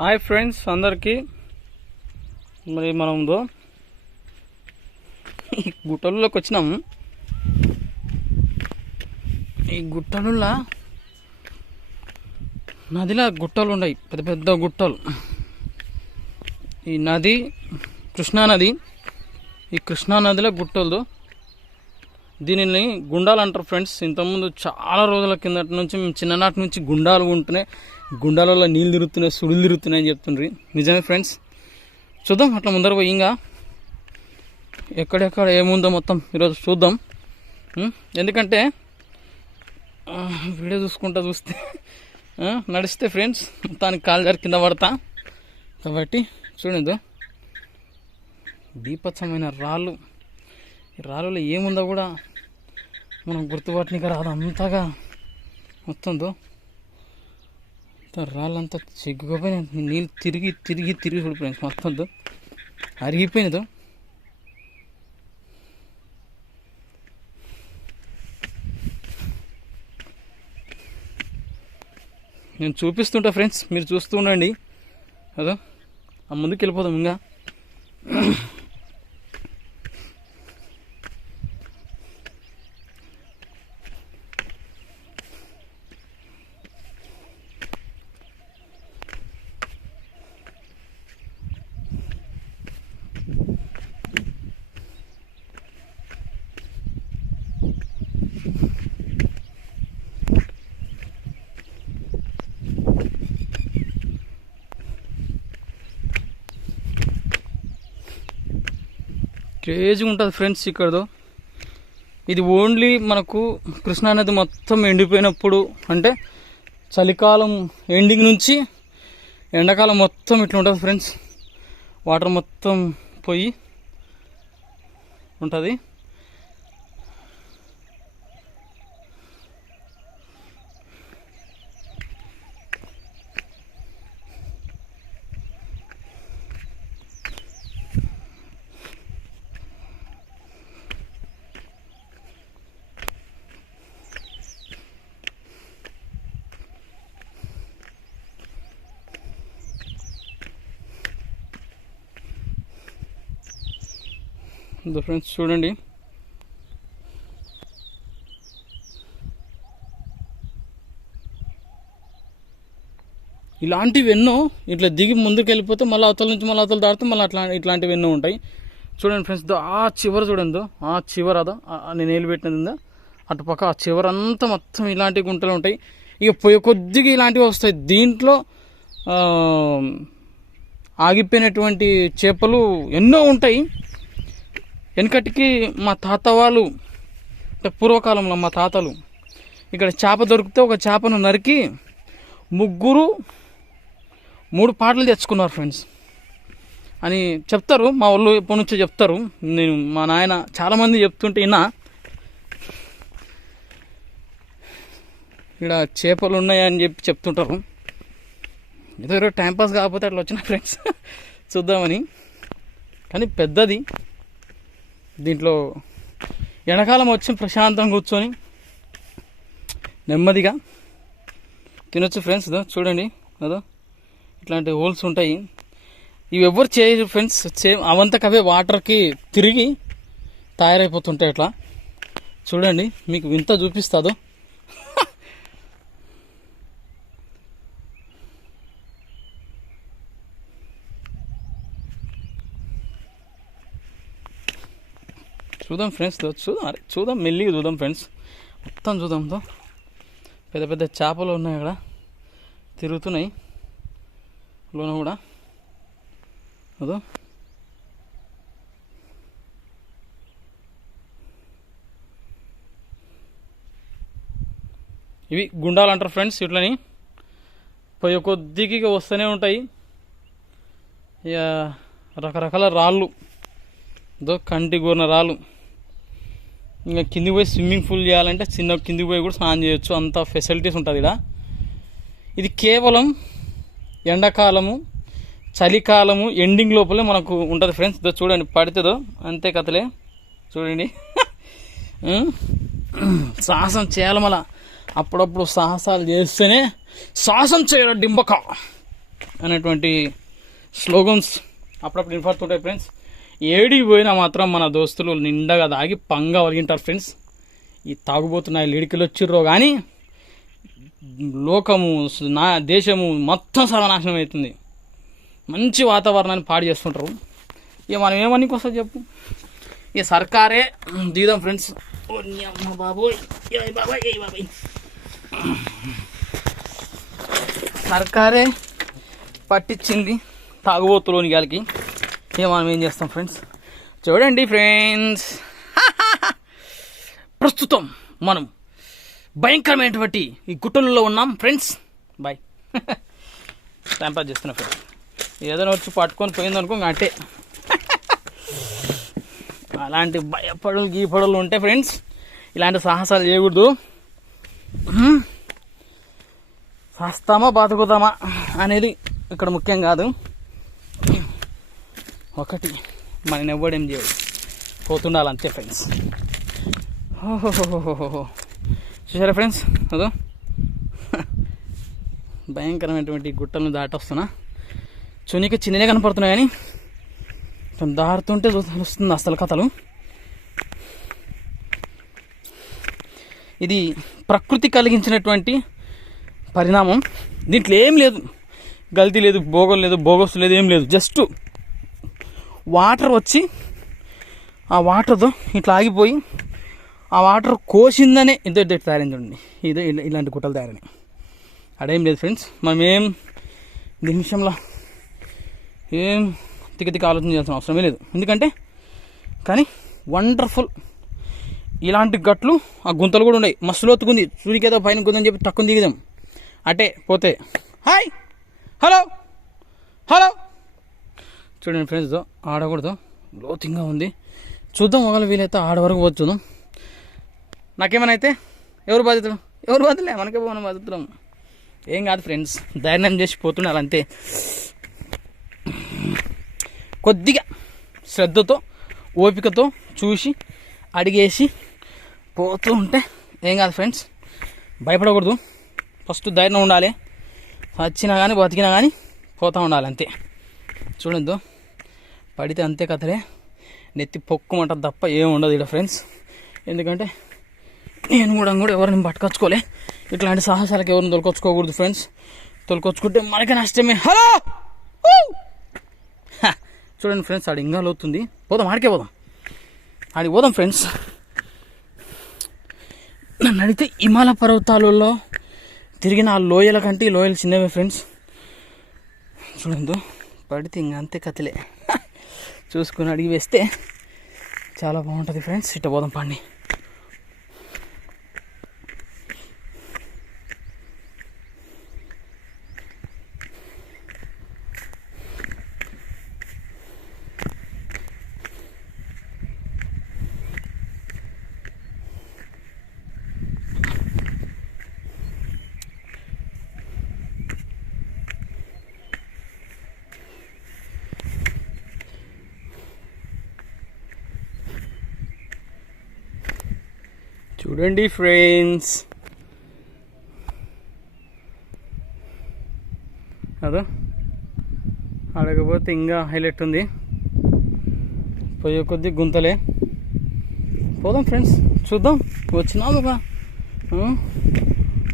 Hi friends అందరికీ. మరి మనము ఈ గుట్టలలోకి వచ్చినాము. ఈ గుట్టలలో నదిలో గుట్టలు ఉన్నాయి, పెద్ద పెద్ద గుట్టలు. ఈ నది కృష్ణానది. ఈ కృష్ణానదిలో గుట్టలు, దీనిని గుండాలు అంటారు ఫ్రెండ్స్. ఇంతకుముందు చాలా రోజుల కిందటి నుంచి మేము చిన్ననాటి నుంచి గుండాలు ఉంటున్నాయి, గుండాలలో నీళ్ళు తిరుగుతున్నాయి, సుడులు తిరుగుతున్నాయి అని చెప్తుండ్రి. నిజమే ఫ్రెండ్స్. చూద్దాం అట్లా ముందర పోయి ఇంకా ఎక్కడెక్కడ ఏముందో మొత్తం ఈరోజు చూద్దాం. ఎందుకంటే వీడియో చూస్తే నడిస్తే ఫ్రెండ్స్ మొత్తానికి కాలు జారి కింద పడతా. కాబట్టి చూడండి, బీభత్సమైన రాళ్ళు. ఈ రాళ్ళలో ఏముందో కూడా మనం గుర్తుపట్టడానికి రాదు, అంతగా మొత్తంతో రాళ్ళంతా చిగ్గుపోయినాయి. నీళ్ళు తిరిగి తిరిగి తిరిగి చూడిపోయింది, మొత్తంతో అరిగిపోయినదో. నేను చూపిస్తుంటా ఫ్రెండ్స్, మీరు చూస్తూ ఉండండి. అదో ఆ ముందుకు వెళ్ళిపోదాం. ఇంకా క్రేజీగా ఉంటుంది ఫ్రెండ్స్. ఇక్కడతో ఇది ఓన్లీ మనకు కృష్ణానది మొత్తం ఎండిపోయినప్పుడు, అంటే చలికాలం ఎండింగ్ నుంచి ఎండాకాలం మొత్తం ఇట్లా ఉంటుంది ఫ్రెండ్స్. వాటర్ మొత్తం పోయి ఉంటుంది. ఫ్రెండ్స్ చూడండి, ఇలాంటివి ఎన్నో ఇట్లా దిగి ముందుకు వెళ్ళిపోతే మళ్ళీ అవతల నుంచి మళ్ళీ అవతల దాడితే మళ్ళీ ఇట్లాంటివి ఎన్నో ఉంటాయి. చూడండి ఫ్రెండ్స్, ఆ చివర చూడండి, ఆ చివర అదా నేను ఏలు పెట్టినది అటుపక్క ఆ చివరంతా మొత్తం ఇలాంటి గుంటలు ఉంటాయి. ఇక పోయే కొద్దిగా ఇలాంటివి వస్తాయి. దీంట్లో ఆగిపోయినటువంటి చేపలు ఎన్నో ఉంటాయి. వెనకటికి మా తాత వాళ్ళు, అంటే పూర్వకాలంలో మా తాతలు ఇక్కడ చేప దొరికితే ఒక చేపను నరికి 3 పాటలు తెచ్చుకున్నారు ఫ్రెండ్స్ అని చెప్తారు. మా వాళ్ళు ఎప్పటి నుంచో చెప్తారు. నేను మా నాయన చాలామంది చెప్తుంటే విన్నా. ఇక్కడ చేపలు ఉన్నాయని చెప్తుంటారు. ఏదో టైంపాస్ కాకపోతే అట్లా వచ్చిన ఫ్రెండ్స్ చూద్దామని. కానీ పెద్దది. దీంట్లో ఎండాకాలం వచ్చి ప్రశాంతంగా కూర్చొని నెమ్మదిగా తినొచ్చు ఫ్రెండ్స్. చూడండి అదో ఇట్లాంటి హోల్స్ ఉంటాయి. ఇవి ఎవరు చేయరు ఫ్రెండ్స్. అవంతకవే వాటర్కి తిరిగి తయారైపోతుంటాయి. ఇట్లా చూడండి, మీకు వింత చూపిస్తాదో. చూద్దాం ఫ్రెండ్స్, చూద్దాం మెల్లిగా చూద్దాం ఫ్రెండ్స్, మొత్తం చూద్దాంతో. పెద్ద పెద్ద చేపలు ఉన్నాయి అక్కడ, తిరుగుతున్నాయి లోన కూడా. అదో ఇవి గుండాలు అంటారు ఫ్రెండ్స్. ఇట్లని పోయే కొద్దిగా వస్తూనే ఉంటాయి. ఇక రకరకాల రాళ్ళు, కంటి గూరిన రాళ్ళు. ఇంకా కిందికి పోయి స్విమ్మింగ్ పూల్ చేయాలంటే చిన్న కిందికి పోయి కూడా స్నానం చేయొచ్చు, అంత ఫెసిలిటీస్ ఉంటుంది ఇక్కడ. ఇది కేవలం ఎండాకాలము, చలికాలము ఎండింగ్ లోపలే మనకు ఉంటుంది ఫ్రెండ్స్. చూడండి, పడితేదో అంతే కథలే. చూడండి, సాహసం చేయాలి. మళ్ళా అప్పుడప్పుడు సాహసాలు చేస్తేనే సాహసం చేయడం డింబక. అనేటువంటి స్లోగన్స్ అప్పుడప్పుడు వినపడుతుంటాయి ఫ్రెండ్స్. ఏడికి పోయినా మాత్రం మన దోస్తులు నిండగా దాగి పంగా ఒలిగింటారు ఫ్రెండ్స్. ఈ తాగుబోతున్నాయి లీడికిలు వచ్చిర్రో కానీ లోకము నా దేశము మొత్తం సర్వనాశనం అవుతుంది. మంచి వాతావరణాన్ని పాడు చేస్తుంటారు. ఇక మనం ఏమని కోసం చెప్పు, ఇక సర్కారే దిగుదాం ఫ్రెండ్స్. ఓ అమ్మ బాబోయ్ బాబాయ్ బాబాయ్, సర్కారే పట్టించింది తాగుబోతులోని గాలికి. ఇక మనం ఏం చేస్తాం ఫ్రెండ్స్. చూడండి ఫ్రెండ్స్, ప్రస్తుతం మనం భయంకరమైనటువంటి ఈ గుట్టలలో ఉన్నాం ఫ్రెండ్స్. బాయ్. టైంపాస్ చేస్తున్నా ఫ్రెండ్స్. ఏదైనా వచ్చి పట్టుకొని పోయిందనుకో అట్టే. అలాంటి భయపడలు గీపడలు ఉంటే ఫ్రెండ్స్ ఇలాంటి సాహసాలు చేయకూడదు. చేస్తామా బతుకుతామా అనేది ఇక్కడ ముఖ్యం కాదు. ఒకటి మనం ఎవ్వడేం చేయడు, పోతుండాలి అంతే ఫ్రెండ్స్. ఓహోహోహోహో, చూసారా ఫ్రెండ్స్, అదో భయంకరమైనటువంటి గుట్టలను దాటొస్తున్నా. చునికి చిన్ననే కనపడుతున్నాయి కానీ దారుతుంటే వస్తుంది అసలు కథలు. ఇది ప్రకృతి కలిగించినటువంటి పరిణామం. దీంట్లో ఏం లేదు, గల్తీ లేదు, బోగం లేదు, బోగస్ లేదు, ఏం లేదు. జస్ట్ వాటర్ వచ్చి ఆ వాటర్తో ఇట్లా ఆగిపోయి ఆ వాటర్ కోసిందనే ఇద్దరు తయారైందండి. ఇదే ఇలాంటి గుట్టలు తయారైనాయి. అదేం లేదు ఫ్రెండ్స్. మనం ఏం నిమిషంలో ఏం తిక్క ఆలోచన చేయాల్సిన అవసరమే లేదు. ఎందుకంటే కానీ వండర్ఫుల్ ఇలాంటి గట్లు ఆ గుంతలు కూడా ఉన్నాయి. మస్తు లోతుకుంది. సూర్యకేదో పైన కుందని చెప్పి తక్కువ దిగుదాం అటే పోతే. హాయ్ హలో హలో, చూడండి ఫ్రెండ్స్, ఆడకూడదు, లోతుగా ఉంది. చూద్దాం, ఒకవేళ వీలైతే ఆడ వరకు పోతే చూద్దాం. నాకేమైనా అయితే ఎవరు బాధితులు? ఎవరు బాధితులే, మనకే మనం బాధితులం. ఏం కాదు ఫ్రెండ్స్, ధైర్యం చేసి పోతున్నారు అంతే. కొద్దిగా శ్రద్ధతో ఓపికతో చూసి అడిగేసి పోతూ ఉంటే ఏం కాదు ఫ్రెండ్స్. భయపడకూడదు, ఫస్ట్ ధైర్యం ఉండాలి. వచ్చినా కానీ బతికినా కానీ పోతూ ఉండాలి అంతే. చూడద్దు, పడితే అంతే కథలే, నెత్తి పొక్కుమంటది తప్ప ఏమి ఉండదు ఇక్కడ ఫ్రెండ్స్. ఎందుకంటే నేను కూడా ఎవరిని పట్టుకొచ్చుకోలే, ఇట్లాంటి సాహసాలకు ఎవరిని తొలకొచ్చుకోకూడదు ఫ్రెండ్స్. తొలకొచ్చుకుంటే మనకే నష్టమే. హలో చూడండి ఫ్రెండ్స్, ఆడ ఇంకా లోతుంది. పోదాం, ఆడికే పోదాం, ఆడికి పోదాం ఫ్రెండ్స్. నన్ను అడిగితే హిమాలయ పర్వతాలలో తిరిగిన ఆ లోయల కంటే ఈ లోయలు చిన్నవే ఫ్రెండ్స్. చూడండి, పడితే ఇంకా అంతే కథలే. చూసుకుని అడిగి వేస్తే చాలా బాగుంటుంది ఫ్రెండ్స్. ఇట్ట పోదాం పండి. చూడండి ఫ్రెండ్స్, అదో అడగపోతే ఇంకా హైలైట్ ఉంది. పోయే కొద్ది గుంతలే. పోదాం ఫ్రెండ్స్, చూద్దాం. వచ్చినాముగా,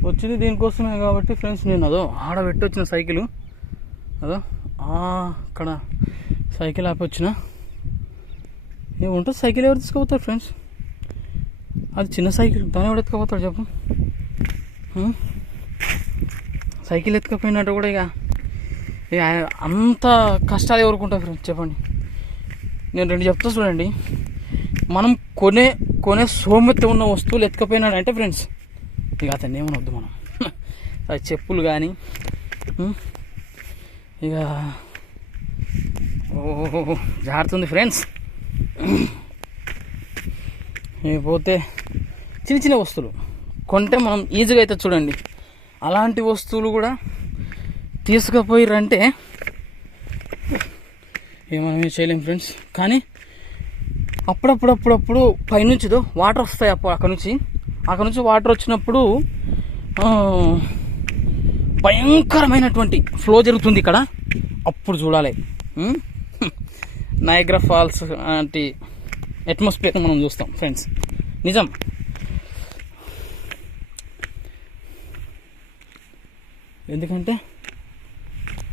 వచ్చింది దీనికోసమే కాబట్టి ఫ్రెండ్స్. నేను అదో ఆడబెట్టి వచ్చిన సైకిల్, అదో అక్కడ సైకిల్ ఆపి వచ్చిన. ఏముంటుంది, సైకిల్ ఎవరు తీసుకుపోతారు ఫ్రెండ్స్? అది చిన్న సైకిల్, దాన్ని ఎవడు ఎత్తుకపోతాడు చెప్పు? సైకిల్ ఎత్తుకపోయినట్టు కూడా ఇక అంత కష్టాలు ఎవరుకుంటారు ఫ్రెండ్స్ చెప్పండి. నేను రెండు చెప్తా చూడండి. మనం కొనే సోమెత్త ఉన్న వస్తువులు ఎత్తుకపోయినాడంటే ఫ్రెండ్స్ ఇక అతన్ని ఏమనొద్దు మనం. అది చెప్పులు కానీ ఇక జారుతుంది ఫ్రెండ్స్. పోతే చిన్న చిన్న వస్తువులు కొంటే మనం ఈజీగా అయితే చూడండి. అలాంటి వస్తువులు కూడా తీసుకుపోయిరంటే ఏమేమి చేయలేం ఫ్రెండ్స్. కానీ అప్పుడప్పుడు పైనుంచి వాటర్ వస్తాయి. అక్కడ నుంచి వాటర్ వచ్చినప్పుడు భయంకరమైనటువంటి ఫ్లో జరుగుతుంది ఇక్కడ, అప్పుడు చూడాలి. నయాగ్రా ఫాల్స్ అంటే అట్మాస్ఫియర్ మనం చూస్తాం ఫ్రెండ్స్, నిజం. ఎందుకంటే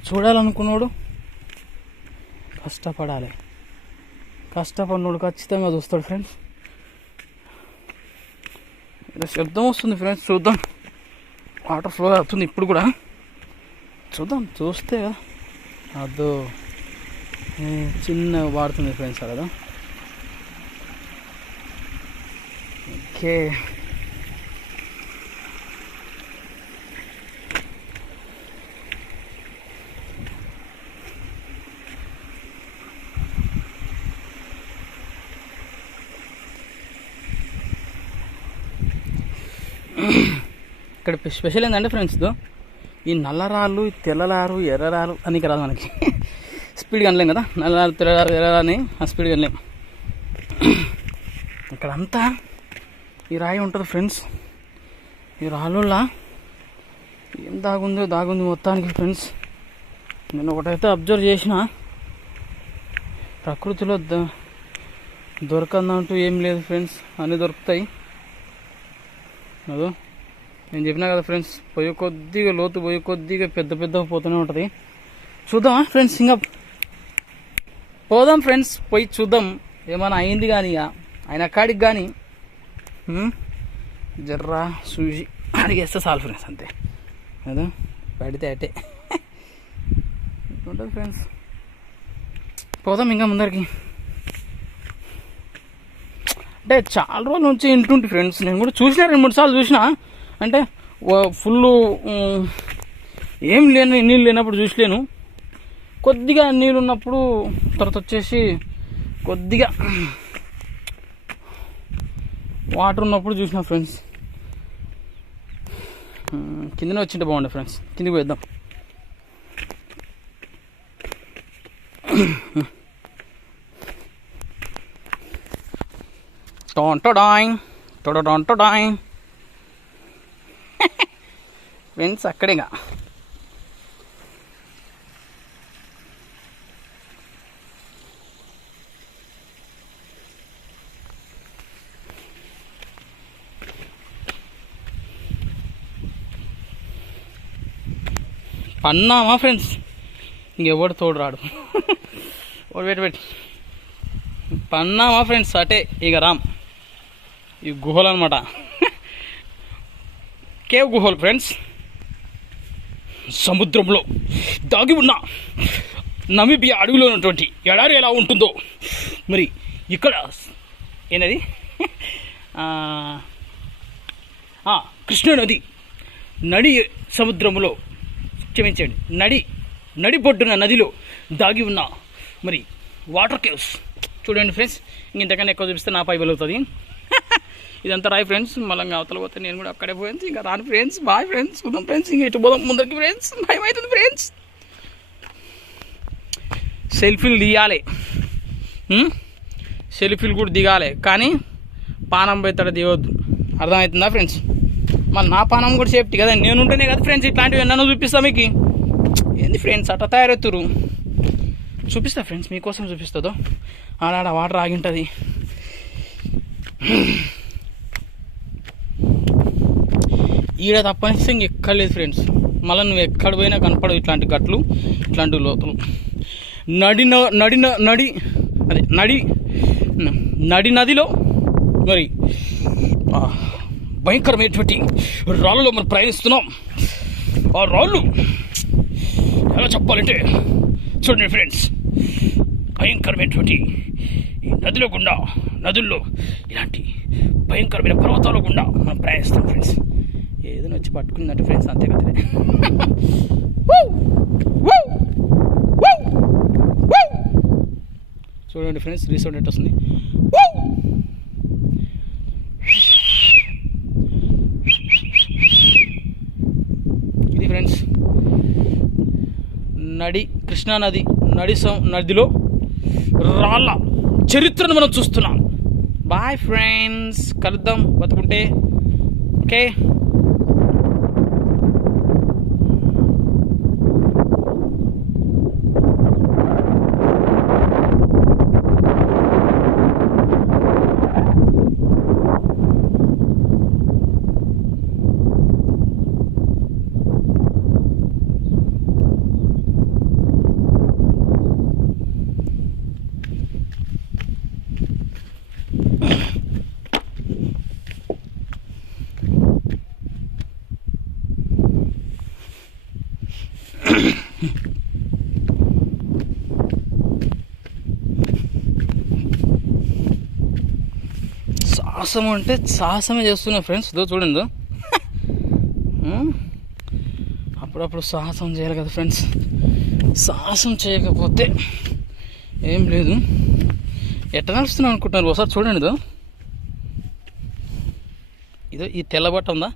చూడాలనుకున్నాడు కష్టపడాలి, కష్టపడినోడు ఖచ్చితంగా చూస్తాడు ఫ్రెండ్స్. శబ్దం వస్తుంది ఫ్రెండ్స్, చూద్దాం. వాటర్ ఫ్లో అవుతుంది ఇప్పుడు కూడా, చూద్దాం. చూస్తే కదా అదో చిన్న వాడుతుంది ఫ్రెండ్స్ కదా. ఓకే, ఇక్కడ స్పెషల్ ఏంటంటే ఫ్రెండ్స్, ఈ నల్లరాళ్ళు, తెల్లరారు, ఎర్రరారు అని రాదు మనకి. స్పీడ్ కనలేం కదా, నల్లరారు, తెల్లరారు, ఎర్రరారు అని ఆ స్పీడ్ కనలేం. ఇక్కడ అంతా ఈ రాయి ఉంటుంది ఫ్రెండ్స్. ఈ రాళ్ళులా ఏం దాగుంది మొత్తానికి ఫ్రెండ్స్. నేను ఒకటైతే అబ్జర్వ్ చేసిన, ప్రకృతిలో దొరకందంటూ ఏం లేదు ఫ్రెండ్స్, అన్నీ దొరుకుతాయి. అదో నేను చెప్పినా కదా ఫ్రెండ్స్, పోయే కొద్దిగా లోతు పోయే కొద్దిగా పెద్ద పోతూనే ఉంటుంది. చూద్దామా ఫ్రెండ్స్, ఇంకా పోదాం ఫ్రెండ్స్, పోయి చూద్దాం ఏమైనా అయింది కానీ ఆయన కాడికి కానీ జర్రా చూసి అడిగేస్తే చాలు ఫ్రెండ్స్, అంతే కదా. పడితే అటే ఉంటుంది ఫ్రెండ్స్, పోదాం ఇంకా ముందరికి. అంటే చాలా రోజుల నుంచి ఇంటుంటి ఫ్రెండ్స్, నేను కూడా చూసినా 2-3 సార్లు చూసినా. అంటే ఫుల్ ఏం నీళ్ళు లేనప్పుడు చూసలేను, కొద్దిగా నీళ్ళు ఉన్నప్పుడు, తర్వాత వచ్చేసి కొద్దిగా వాటర్ ఉన్నప్పుడు చూసిన ఫ్రెండ్స్. కిందనే వచ్చింటే బాగుండే ఫ్రెండ్స్, కిందికి పోద్దాం. టొడాయింగ్ ఫ్రెండ్స్, అక్కడేగా పన్నామా ఫ్రెండ్స్, ఇంకెవడు తోడు రాడు. పెట్టి పన్నామా ఫ్రెండ్స్, అటే ఇక రామ్. ఈ గుహలు అనమాట, కేవ్ గుహలు ఫ్రెండ్స్. సముద్రంలో దాగి ఉన్న నమీబియా అడవిలో ఉన్నటువంటి ఎడారి ఎలా ఉంటుందో మరి ఇక్కడ ఏంటది కృష్ణా నది నడి సముద్రంలో, క్షమించండి, నడిబొడ్డున నదిలో దాగి ఉన్న మరి వాటర్ కేవ్స్ చూడండి ఫ్రెండ్స్. ఇంతకన్నా ఎక్కువ చూపిస్తే నా పై వెలుగుతుంది. ఇదంతా రాయి ఫ్రెండ్స్, మళ్ళీ అవతల పోతే నేను కూడా అక్కడే ఫ్రెండ్స్. ఇంకా రాను ఫ్రెండ్స్, బాయ్ ఫ్రెండ్స్, చూద్దాం ఫ్రెండ్స్, ఇంక ఎటు పోదాం ముందరికి ఫ్రెండ్స్, భయం అవుతుంది ఫ్రెండ్స్. సెల్ఫీలు దిగాలి, సెల్ఫీలు కూడా దిగాలి, కానీ పానం పోతాడు దిగవద్దు, అర్థమవుతుందా ఫ్రెండ్స్. మళ్ళీ నా పానం కూడా సేఫ్టీ కదా, నేను ఉంటేనే కదా ఫ్రెండ్స్ ఇట్లాంటివి ఎన్నో చూపిస్తా మీకు. ఏంది ఫ్రెండ్స్ అట్లా తయారవుతురు, చూపిస్తా ఫ్రెండ్స్, మీకోసం చూపిస్తుందో. ఆడ వాటర్ ఆగింటుంది. ఈడ తప్పనిస్తే ఇంకెక్కడ లేదు ఫ్రెండ్స్. మళ్ళీ నువ్వు ఎక్కడ పోయినా కనపడవు ఇట్లాంటి గట్లు, ఇట్లాంటి లోతులు. నడి నదిలో మరి భయంకరమైనటువంటి రాళ్ళలో మనం ప్రయాణిస్తున్నాం. ఆ రాళ్ళు ఎలా చెప్పాలంటే చూడండి ఫ్రెండ్స్, భయంకరమైనటువంటి ఈ నదుల్లో ఇలాంటి భయంకరమైన పర్వతాల గుండా మనం ప్రయాణిస్తాం ఫ్రెండ్స్. ఏదైనా వచ్చి పట్టుకుందంటే ఫ్రెండ్స్, అంతే కదా. చూడండి ఫ్రెండ్స్, రీసౌండ్ ఎట్ వస్తుంది. ఇది ఫ్రెండ్స్ కృష్ణా నది నదిలో రాళ్ళ చరిత్రను మనం చూస్తున్నాం. బాయ్ ఫ్రెండ్స్, కలుద్దాం బతుకుంటే. ఓకే. సాహసం అంటే సాహసమే చేస్తున్నా ఫ్రెండ్స్. చూడండి, అప్పుడప్పుడు సాహసం చేయాలి కదా ఫ్రెండ్స్. సాహసం చేయకపోతే ఏం లేదు. ఎట్లా నడుస్తున్నాం అనుకుంటున్నారు ఒకసారి చూడండి. ఇదో ఈ తెల్ల బట్ట ఉందా,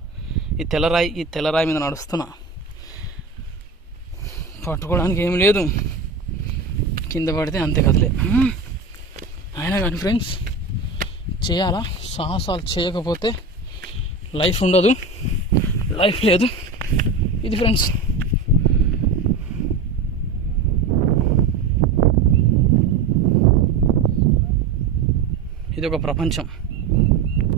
ఈ తెల్లరాయి మీద నడుస్తున్నా. పట్టుకోవడానికి ఏం లేదు, కింద పడితే అంతే కదలే. అయినా కానీ ఫ్రెండ్స్ చేయాలా, సాహసాలు చేయకపోతే లైఫ్ ఉండదు, లైఫ్ లేదు. ఇది ఫ్రెండ్స్. ఇది ఒక ప్రపంచం.